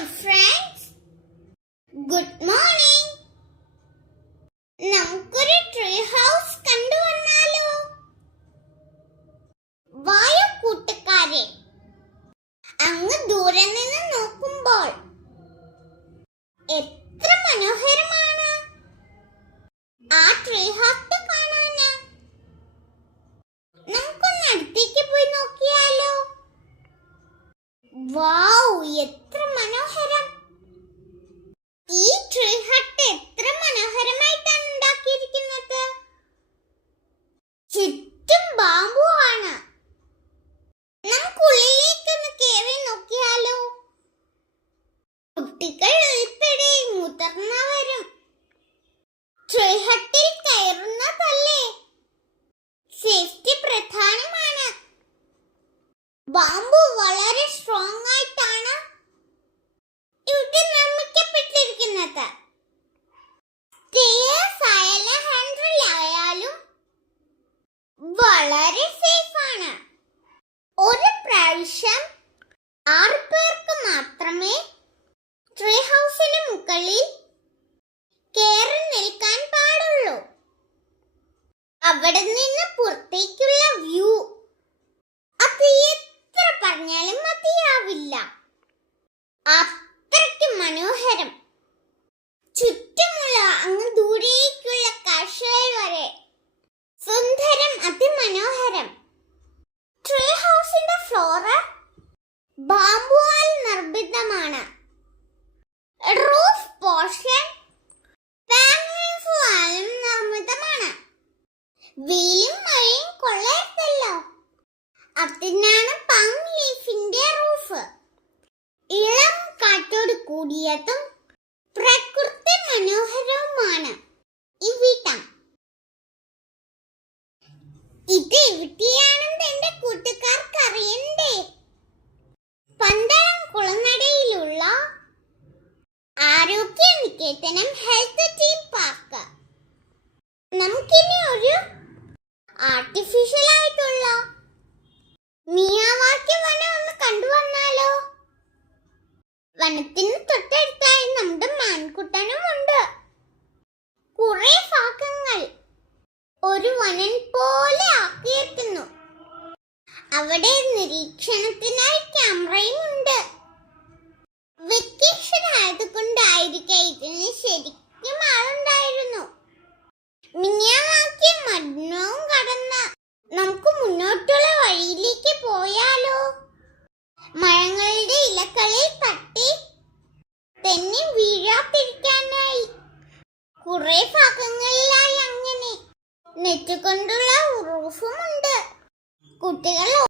Hi friends, good morning. നമുക്കൊരു tree house കണ്ടുവന്നാലോ? വായു കൂട്ടുകാരെ, അങ്ങ് ദൂരെ നിന്ന് നോക്കുമ്പോൾ എത്ര മനോഹരമാണ് ആ ട്രീ ഹൗസ് കാണാന്. നമുക്കൊന്ന് അടുത്തേക്ക് പോയി നോക്കിയാലോ? വൗ, എത്ര മനോഹരം! ഈ ട്രീ ഹട്ട് എത്ര മനോഹരമായിട്ടാണ് ഉണ്ടാക്കിയിരിക്കുന്നത്. ചുറ്റും ബാമ്പു ആണ്. നമുക്കുള്ളിലേക്കൊന്ന് കയറി നോക്കിയാലോ? കുട്ടികൾ ഉൾപ്പെടെ മുതിർന്നവരും ട്രീ ഹട്ടിൽ കയറുന്നതല്ലേ. സേഫ്റ്റി പ്രധാനമാണ്. ബാമ്പു വളരെ സ്ട്രോങ് ആയിട്ടാണ് ഇവിടെ നിർമ്മിക്കപ്പെട്ടിരിക്കുന്നത്. സ്റ്റെയർസ് ആയാലും ഹാൻഡിൽ ആയാലും വളരെ സേഫ് ആണ്. ഒരു പ്രാവശ്യം 6 പേർക്ക് മാത്രമേ ട്രീ ഹൗസിന് മുകളിൽ കയറി നിൽക്കാൻ പാടുള്ളൂ. അവിടെ നിന്ന് പുറത്തേക്കുള്ള വ്യൂ അത് എത്ര പറഞ്ഞാലും മതിയാവില്ല. അത്രയ്ക്ക് മനോഹരം. ചുറ്റുമുള്ള അങ്ങ് ദൂരേക്കുള്ള കാഴ്ചകൾ വരെ സുന്ദരം, അതിമനോഹരം. ട്രീ ഹൗസിന്റെ ഫ്ലോറ് ബാമ്പുവാൽ നിർമ്മിതമാണ്. റൂഫ് പോർഷൻ പാംലീഫുവാലും നിർമ്മിതമാണ്. വെയിലും മഴയും കൊള്ളരുതല്ലോ, അതിനാണ് പാം ലീഫിന്റെ റൂഫ്. ഇളം കാറ്റോട് കൂടിയതും പ്രകൃതി മനോഹരവുമാണ് ഇവിടം. ഇത് എവിടെയാണെന്ന് എന്റെ കൂട്ടുകാർക്ക് അറിയണ്ടേ? പന്തളം കുളനടയിലുള്ള ആരോഗ്യ നികേതനം ഹെൽത്ത് തീം പാർക്ക്. നമുക്കിനി ഒരു ആർട്ടിഫിഷ്യൽ ആയിട്ടുള്ള മിയാവാക്കി വനം ഒന്ന് കണ്ടുവന്നാലോ? വനത്തിന് തൊട്ടടുത്തായി നമ്മുടെ മാൻകുട്ടനും ഉണ്ട്. കുറെ ഭാഗങ്ങൾ ഒരു വനം പോലെ ആക്കിയിരിക്കുന്നു. അവിടെ നിരീക്ഷണത്തിനായി ക്യാമറയും ഉണ്ട്. വെക്കേഷൻ ആയതുകൊണ്ടായിരിക്കാം ഇതിന് ശരിക്കും ആളുണ്ടായിരുന്നു. മിയാവാക്കി മണ്ണവും കടന്ന് നമുക്ക് മുന്നോട്ടുള്ള വഴിയിലേക്ക് പോയാലോ? മരങ്ങളുടെ ഇലകളിൽ തട്ടി തന്നെ വീഴാതിരിക്കാനായി കുറെ ഭാഗങ്ങളിലായി അങ്ങനെ നെറ്റ് കൊണ്ടുള്ള റൂഫുമുണ്ട്. കുട്ടികൾ